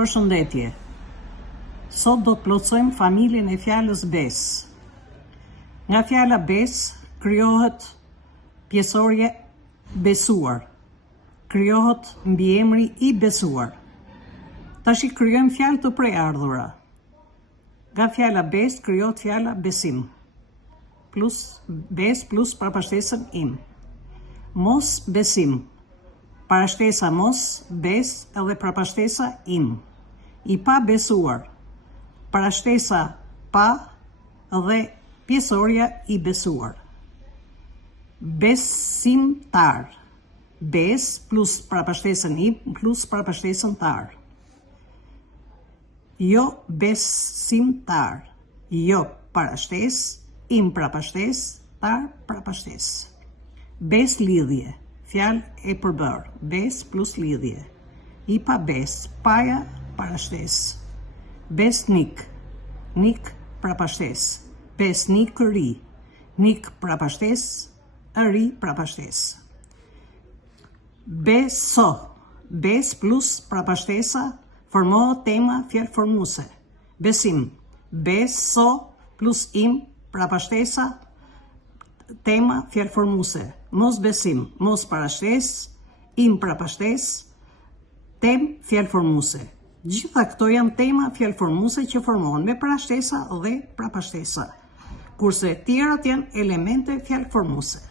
Përshëndetje. Sot do të plotësojmë familjen e fjalës bes. Nga fjala bes krijohet pjesorje besuar. Krijohet mbiemri i besuar. Tash i krijojmë fjalë të preardhura. Nga fjala bes krijohet fjala besim. Plus bes plus parapashtesën im. Mos besim. Parashtesa mos, bes edhe parapashtesa im. I pa besuar. Parashtesa pa dhe pjesoria i besuar. Besimtar. Bes plus parapashtesën im plus parapashtesën tar. Jo besimtar. Jo parashtes, im parapashtes, tar parapashtes. Bes lidhje. Fjalë e përbër. Bes plus lidhje. I pa bes, paja parashtes. Besnik. Nik parapashtes. Besnikëri. Nik parapashtes, ëri parapashtes. Beso. Bes plus parapashtesa formohet tema fjalëformuese. Besim. Beso plus im parapashtesa tema fjalëformuese. Mos besim, mos parashtes, im parapashtes, tem fjalëformuese. Gjitha këto janë tema fjalëformuese që formohen me parashtesa dhe parapashtesa, kurse tjerat janë elemente fjalëformuese.